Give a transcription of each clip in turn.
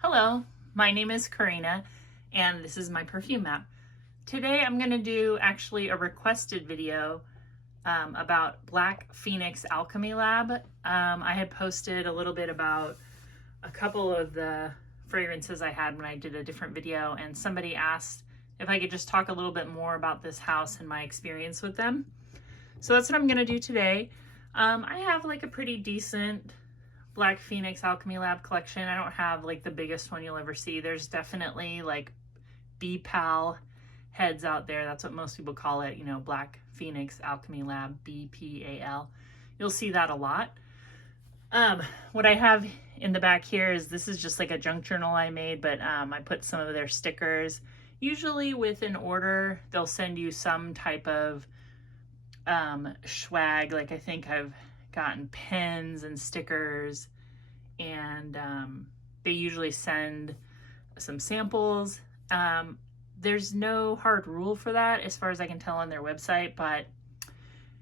Hello, my name is Karina and this is my perfume map. Today I'm going to do actually a requested video about Black Phoenix Alchemy Lab. I had posted a little bit about a couple of the fragrances I had when I did a different video, and somebody asked if I could just talk a little bit more about this house and my experience with them. So that's what I'm going to do today. I have like a pretty decent Black Phoenix Alchemy Lab collection. I don't have like the biggest one you'll ever see. There's definitely like BPAL heads out there. That's what most people call it, you know, Black Phoenix Alchemy Lab, BPAL. You'll see that a lot. What I have in the back here is, this is just like a junk journal I made, but I put some of their stickers. Usually with an order, they'll send you some type of swag. Like I think I've gotten pens and stickers, and they usually send some samples. There's no hard rule for that as far as I can tell on their website, but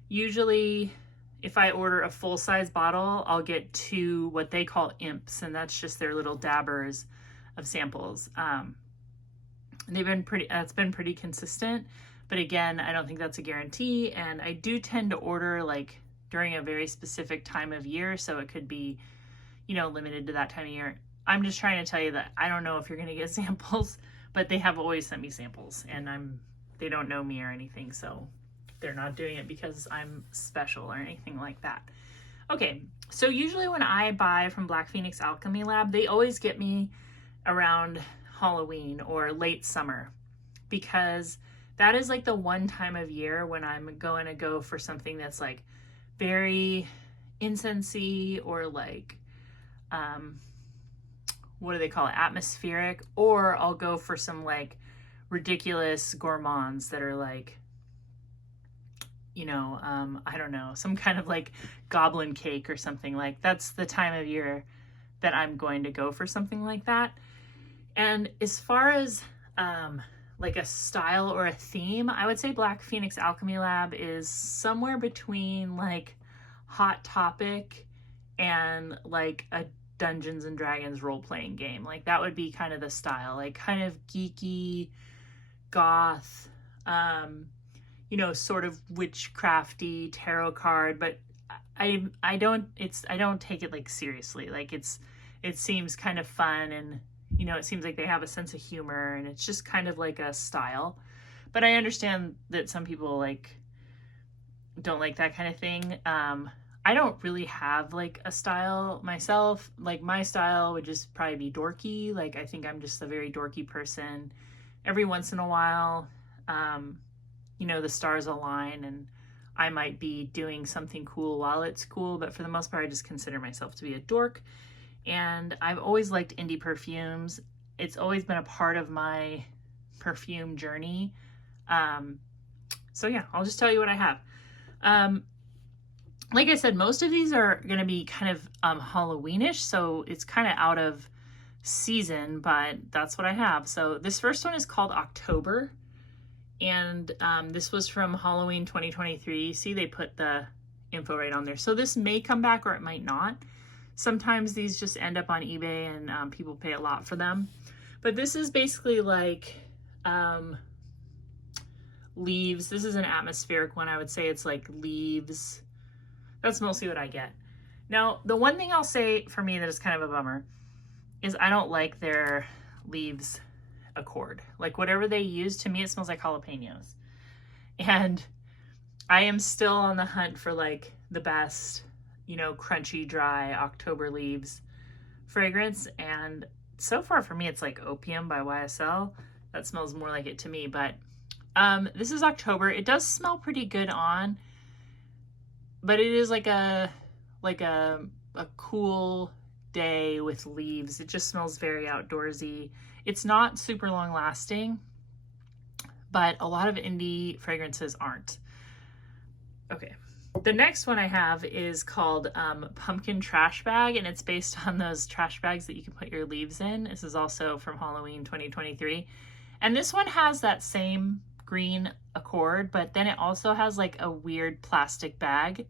usually if I order a full-size bottle, I'll get 2 what they call Imps, and that's just their little dabbers of samples. That's been pretty consistent, but again, I don't think that's a guarantee, and I do tend to order like during a very specific time of year, so it could be, you know, limited to that time of year. I'm just trying to tell you that I don't know if you're going to get samples, but they have always sent me samples, and they don't know me or anything, so they're not doing it because I'm special or anything like that. Okay, so usually when I buy from Black Phoenix Alchemy Lab, they always get me around Halloween or late summer, because that is like the one time of year when I'm going to go for something that's like very incensey, or like what do they call it, atmospheric, or I'll go for some like ridiculous gourmands that are like, you know, I don't know, some kind of like goblin cake or something. Like that's the time of year that I'm going to go for something like that. And as far as like a style or a theme, I would say Black Phoenix Alchemy Lab is somewhere between like Hot Topic and like a Dungeons and Dragons role-playing game. Like that would be kind of the style, like kind of geeky, goth, you know, sort of witchcrafty tarot card, but I don't take it like seriously. Like it seems kind of fun, and you know, it seems like they have a sense of humor, and it's just kind of like a style. But I understand that some people like don't like that kind of thing. I don't really have like a style myself. Like my style would just probably be dorky. Like I think I'm just a very dorky person. Every once in a while, you know, the stars align and I might be doing something cool while it's cool, but for the most part, I just consider myself to be a dork. And I've always liked indie perfumes. It's always been a part of my perfume journey. So yeah, I'll just tell you what I have. Like I said, most of these are going to be kind of Halloweenish, so it's kind of out of season, but that's what I have. So this first one is called October, and this was from Halloween 2023. See, they put the info right on there. So this may come back or it might not. Sometimes these just end up on eBay and people pay a lot for them. But this is basically like leaves. This is an atmospheric one. I would say it's like leaves. That's mostly what I get. Now, the one thing I'll say for me that is kind of a bummer is I don't like their leaves accord. Like whatever they use, to me it smells like jalapenos. And I am still on the hunt for like the best, you know, crunchy, dry October leaves fragrance. And so far for me, it's like Opium by YSL. That smells more like it to me. But this is October. It does smell pretty good on, but it is like a cool day with leaves. It just smells very outdoorsy. It's not super long lasting, but a lot of indie fragrances aren't. Okay. The next one I have is called Pumpkin Trash Bag, and it's based on those trash bags that you can put your leaves in. This is also from Halloween 2023. And this one has that same green accord, but then it also has like a weird plastic bag.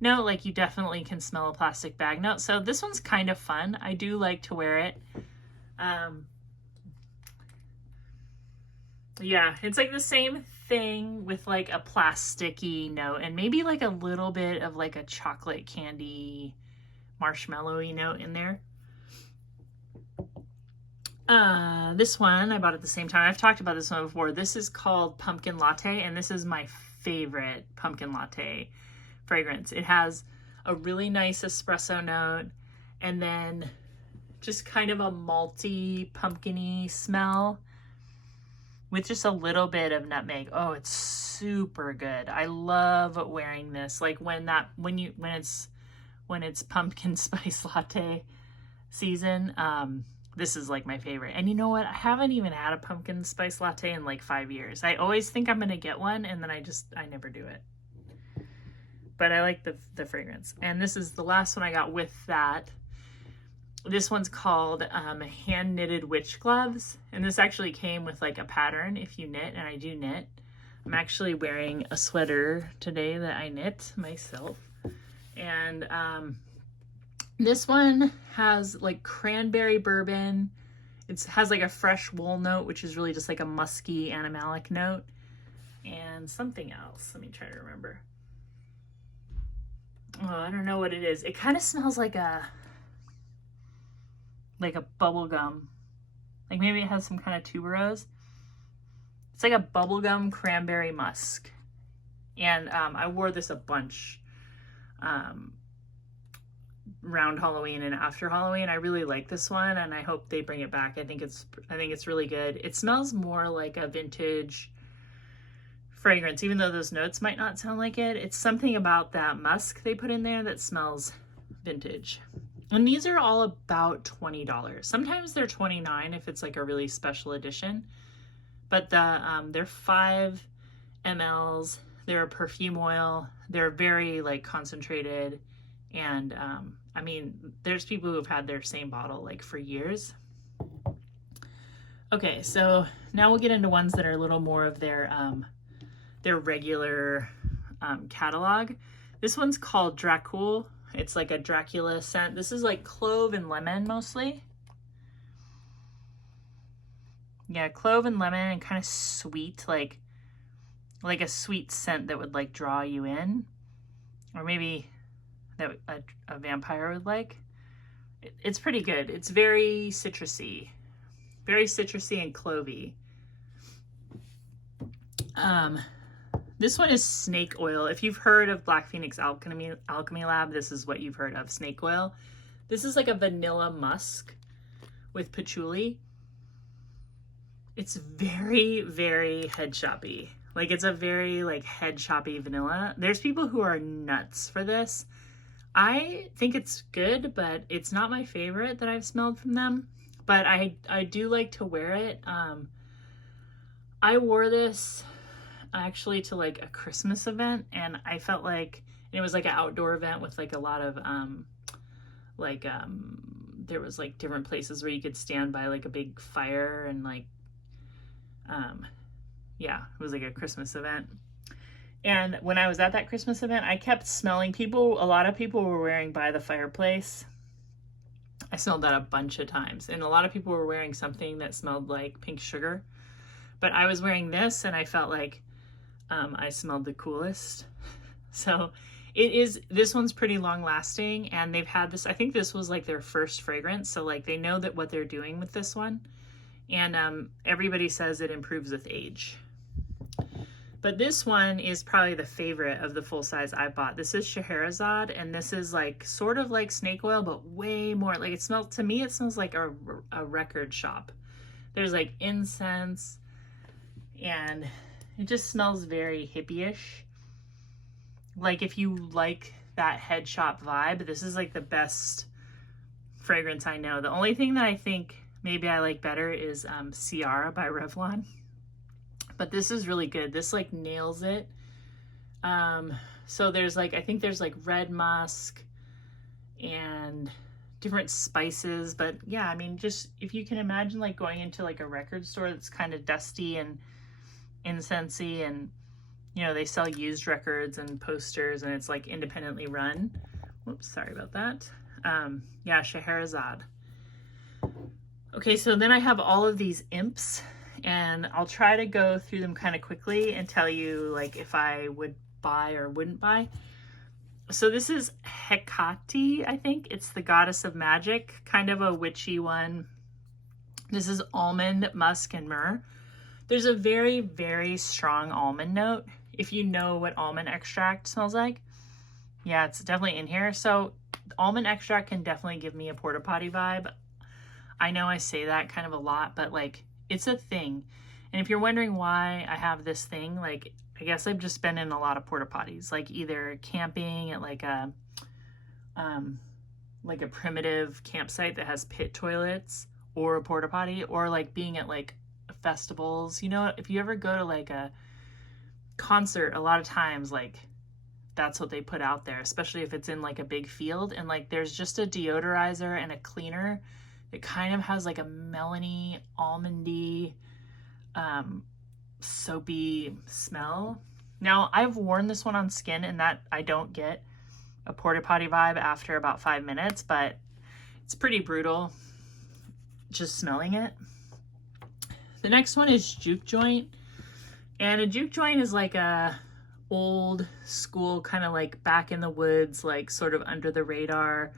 No, like you definitely can smell a plastic bag note. So this one's kind of fun. I do like to wear it. Yeah, it's like the same thing with like a plasticky note and maybe like a little bit of like a chocolate candy marshmallowy note in there. This one I bought at the same time. I've talked about this one before. This is called Pumpkin Latte, and this is my favorite pumpkin latte fragrance. It has a really nice espresso note and then just kind of a malty, pumpkin-y smell with just a little bit of nutmeg. Oh, it's super good. I love wearing this. Like when it's pumpkin spice latte season, this is like my favorite. And you know what? I haven't even had a pumpkin spice latte in like 5 years. I always think I'm gonna get one and then I never do it. But I like the fragrance. And this is the last one I got with that. This one's called Hand Knitted Witch Gloves. And this actually came with like a pattern if you knit, and I do knit. I'm actually wearing a sweater today that I knit myself. And this one has like cranberry bourbon. It has like a fresh wool note, which is really just like a musky animalic note. And something else. Let me try to remember. Oh, I don't know what it is. It kind of smells like a bubble gum. Like maybe it has some kind of tuberose. It's like a bubblegum cranberry musk. And I wore this a bunch around Halloween and after Halloween. I really like this one and I hope they bring it back. I think it's really good. It smells more like a vintage fragrance, even though those notes might not sound like it. It's something about that musk they put in there that smells vintage. And these are all about $20. Sometimes they're $29 if it's like a really special edition. But they're 5 mLs. They're a perfume oil. They're very like concentrated. And I mean, there's people who've had their same bottle like for years. Okay, so now we'll get into ones that are a little more of their regular catalog. This one's called Dracul. It's like a Dracula scent. This is like clove and lemon mostly. Yeah, clove and lemon and kind of sweet, like a sweet scent that would like draw you in. Or maybe that a vampire would like. It's pretty good. It's very citrusy. Very citrusy and clovey. This one is snake oil. If you've heard of Black Phoenix Alchemy Lab, this is what you've heard of, snake oil. This is like a vanilla musk with patchouli. It's very, very head shoppy. Like it's a very like head shoppy vanilla. There's people who are nuts for this. I think it's good, but it's not my favorite that I've smelled from them. But I do like to wear it. I wore this actually to like a Christmas event, and I felt like it was like an outdoor event with like a lot of there was like different places where you could stand by like a big fire and like yeah, it was like a Christmas event. And when I was at that Christmas event, I kept smelling a lot of people were wearing By the Fireplace. I smelled that a bunch of times, and a lot of people were wearing something that smelled like pink sugar, but I was wearing this and I felt like I smelled the coolest. So this one's pretty long lasting, and they've had this, I think this was like their first fragrance. So like they know that what they're doing with this one, and everybody says it improves with age. But this one is probably the favorite of the full size I bought. This is Scherezade, and this is like sort of like snake oil, but way more like it smells like a record shop. There's like incense, and it just smells very hippie-ish. Like if you like that head shop vibe, this is like the best fragrance I know. The only thing that I think maybe I like better is Ciara by Revlon. But this is really good. This like nails it. So there's like, I think there's like red musk and different spices. But yeah, I mean, just if you can imagine like going into like a record store that's kind of dusty and incensey, and you know, they sell used records and posters, and it's like independently run. Whoops, sorry about that. Yeah, Scherezade. Okay, so then I have all of these Imps, and I'll try to go through them kind of quickly and tell you like if I would buy or wouldn't buy. So this is Hecate, I think. It's the goddess of magic, kind of a witchy one. This is almond, musk, and myrrh. There's a very, very strong almond note. If you know what almond extract smells like, yeah, it's definitely in here. So almond extract can definitely give me a porta potty vibe. I know I say that kind of a lot, but like it's a thing. And if you're wondering why I have this thing, like I guess I've just been in a lot of porta potties, like either camping at like a primitive campsite that has pit toilets or a porta potty, or like being at like festivals. You know, if you ever go to like a concert, a lot of times like that's what they put out there, especially if it's in like a big field, and like there's just a deodorizer and a cleaner that kind of has like a melony, almondy, soapy smell. Now I've worn this one on skin and that I don't get a porta potty vibe after about 5 minutes, but it's pretty brutal just smelling it. The next one is Juke Joint, and a Juke Joint is like a old school kind of like back in the woods, like sort of under the radar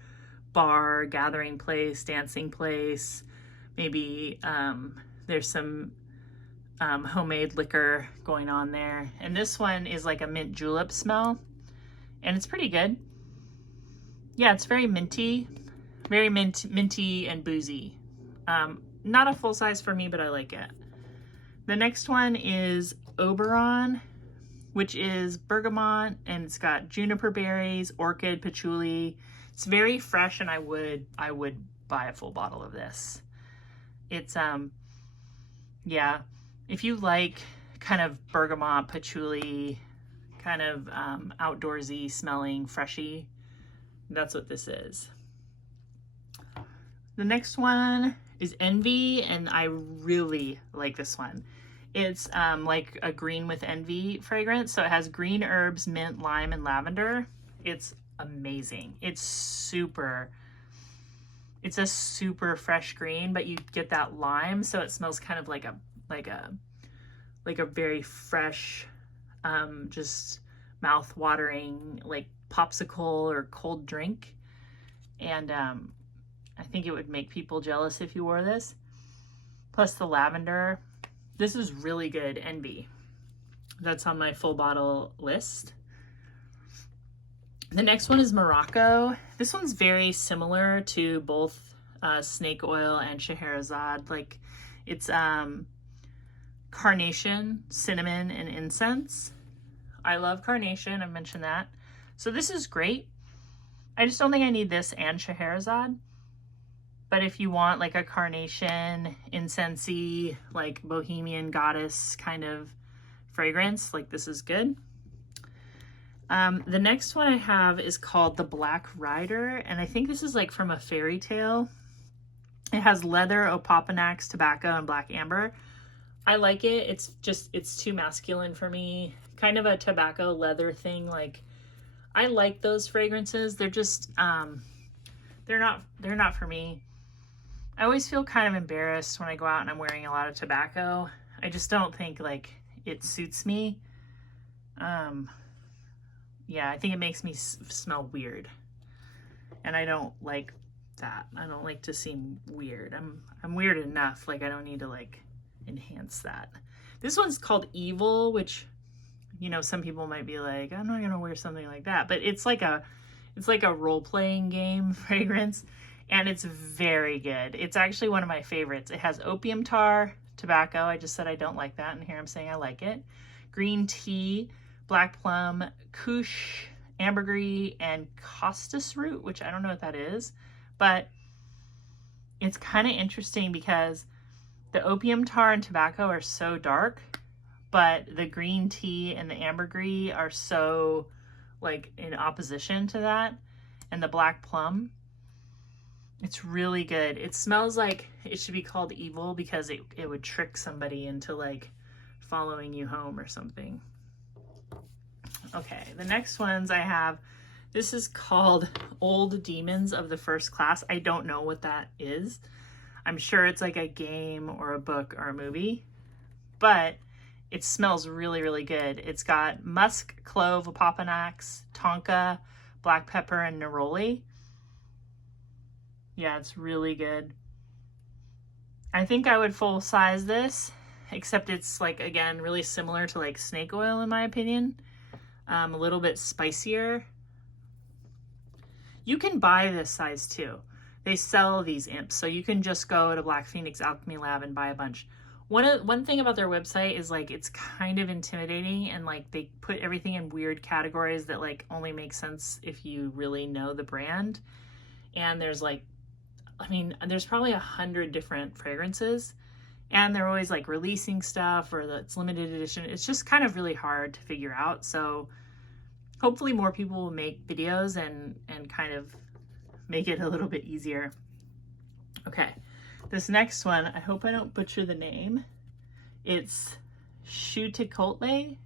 bar, gathering place, dancing place. Maybe there's some homemade liquor going on there. And this one is like a mint julep smell, and it's pretty good. Yeah, it's very minty, very minty and boozy. Not a full size for me, but I like it. The next one is Oberon, which is bergamot, and it's got juniper berries, orchid, patchouli. It's very fresh, and I would buy a full bottle of this. It's yeah, if you like kind of bergamot, patchouli, kind of outdoorsy smelling, freshy, that's what this is. The next one is Envy, and I really like this one. It's like a green with envy fragrance. So it has green herbs, mint, lime, and lavender. It's amazing. It's a super fresh green, but you get that lime, so it smells kind of like a very fresh, just mouth-watering like popsicle or cold drink. And I think it would make people jealous if you wore this. Plus the lavender. This is really good. Envy. That's on my full bottle list. The next one is Morocco. This one's very similar to both snake oil and Scherezade. Like it's carnation, cinnamon, and incense. I love carnation. I've mentioned that. So this is great. I just don't think I need this and Scherezade. But if you want like a carnation, incensey, like bohemian goddess kind of fragrance, like this is good. The next one I have is called the Black Rider, and I think this is like from a fairy tale. It has leather, opopanax, tobacco, and black amber. I like it. It's too masculine for me. Kind of a tobacco leather thing. Like I like those fragrances. They're just they're not for me. I always feel kind of embarrassed when I go out and I'm wearing a lot of tobacco. I just don't think like it suits me. Yeah, I think it makes me smell weird, and I don't like that. I don't like to seem weird. I'm weird enough. Like I don't need to like enhance that. This one's called Evil, which, you know, some people might be like, I'm not gonna wear something like that, but it's like a role-playing game fragrance, and it's very good. It's actually one of my favorites. It has opium tar, tobacco. I just said I don't like that, and here I'm saying I like it. Green tea, black plum, couche, ambergris, and costus root, which I don't know what that is, but it's kind of interesting because the opium tar and tobacco are so dark, but the green tea and the ambergris are so like in opposition to that, and the black plum. It's really good. It smells like it should be called Evil because it would trick somebody into like following you home or something. Okay, the next ones I have, this is called Old Demons of the First Class. I don't know what that is. I'm sure it's like a game or a book or a movie, but it smells really, really good. It's got musk, clove, opopanax, tonka, black pepper, and neroli. Yeah, it's really good. I think I would full size this, except it's like, again, really similar to like snake oil in my opinion. A little bit spicier. You can buy this size too. They sell these imps, so you can just go to Black Phoenix Alchemy Lab and buy a bunch. One thing about their website is like it's kind of intimidating, and like they put everything in weird categories that like only make sense if you really know the brand. And there's like, I mean, there's probably 100 different fragrances, and they're always like releasing stuff or it's limited edition. It's just kind of really hard to figure out. So hopefully more people will make videos and kind of make it a little bit easier. Okay, this next one, I hope I don't butcher the name. It's Xiuhtecuhtli,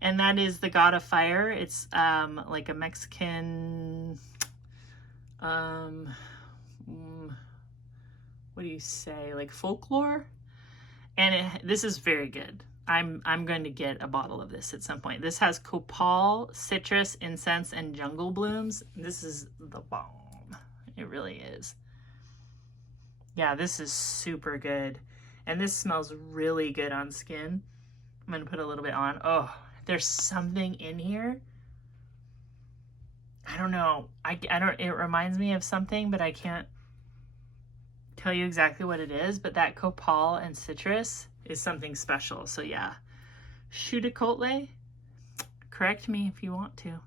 and that is the god of fire. It's like a Mexican, what do you say, like folklore? And this is very good. I'm going to get a bottle of this at some point. This has copal, citrus, incense, and jungle blooms. This is the bomb. It really is. Yeah, this is super good. And this smells really good on skin. I'm going to put a little bit on. Oh, there's something in here. I don't know. I don't, it reminds me of something, but I can't tell you exactly what it is. But that copal and citrus is something special. So yeah, Xiuhtecuhtli, correct me if you want to,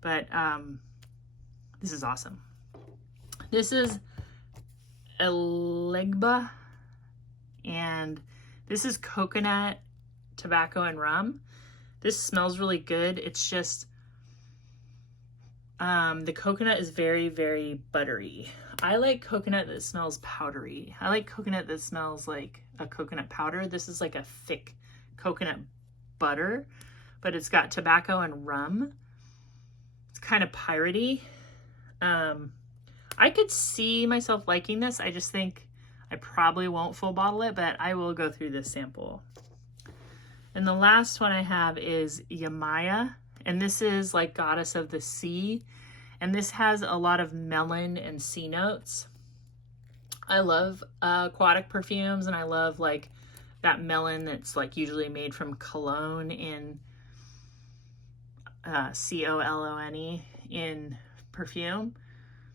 but this is awesome. This is Elegba, and this is coconut, tobacco, and rum. This smells really good. It's just the coconut is very, very buttery. I like coconut that smells powdery. I like coconut that smells like a coconut powder. This is like a thick coconut butter, but it's got tobacco and rum. It's kind of piratey. I could see myself liking this. I just think I probably won't full bottle it, but I will go through this sample. And the last one I have is Yemaya, and this is like goddess of the sea. And this has a lot of melon and sea notes. I love aquatic perfumes, and I love like that melon that's like usually made from cologne in C-O-L-O-N-E in perfume.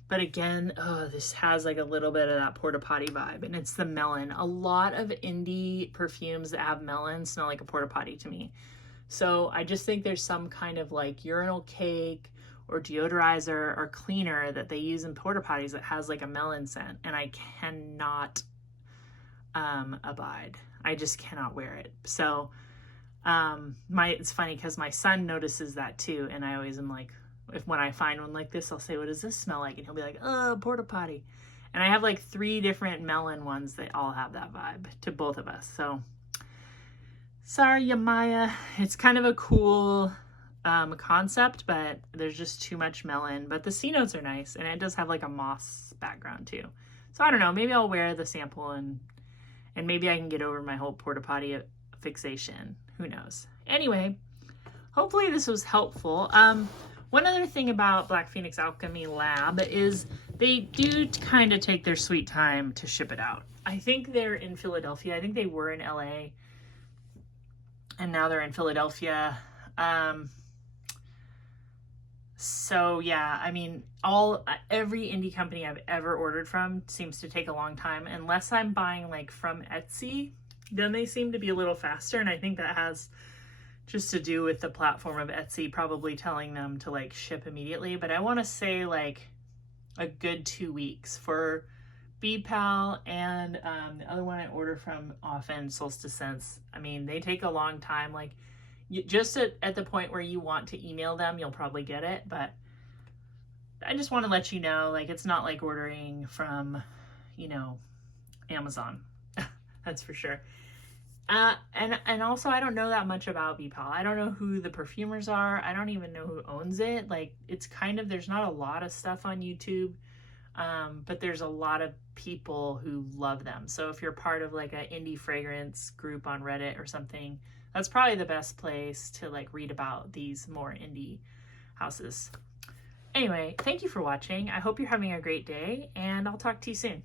But again, oh, this has like a little bit of that porta potty vibe, and it's the melon. A lot of indie perfumes that have melon smell like a porta potty to me. So I just think there's some kind of like urinal cake or deodorizer or cleaner that they use in porta potties that has like a melon scent, and I cannot abide. I just cannot wear it. So it's funny because my son notices that too, and I always am like, when I find one like this, I'll say, what does this smell like? And he'll be like, oh, porta potty. And I have like 3 different melon ones that all have that vibe to both of us. So sorry, Yemaya. It's kind of a cool concept, but there's just too much melon. But the C notes are nice, and it does have like a moss background too. So I don't know, maybe I'll wear the sample and maybe I can get over my whole porta potty fixation. Who knows? Anyway, hopefully this was helpful. One other thing about Black Phoenix Alchemy Lab is they do kind of take their sweet time to ship it out. I think they're in Philadelphia. I think they were in LA, and now they're in Philadelphia. So yeah, I mean, every indie company I've ever ordered from seems to take a long time, unless I'm buying like from Etsy, then they seem to be a little faster. And I think that has just to do with the platform of Etsy probably telling them to like ship immediately. But I want to say like a good 2 weeks for BPAL, and the other one I order from often, Solstice Scents. I mean, they take a long time. Like just at the point where you want to email them, you'll probably get it. But I just want to let you know, like, it's not like ordering from, Amazon. That's for sure. And also, I don't know that much about BPAL. I don't know who the perfumers are. I don't even know who owns it. Like, it's kind of, there's not a lot of stuff on YouTube but there's a lot of people who love them. So if you're part of like an indie fragrance group on Reddit or something, that's probably the best place to like read about these more indie houses. Anyway, thank you for watching. I hope you're having a great day, and I'll talk to you soon.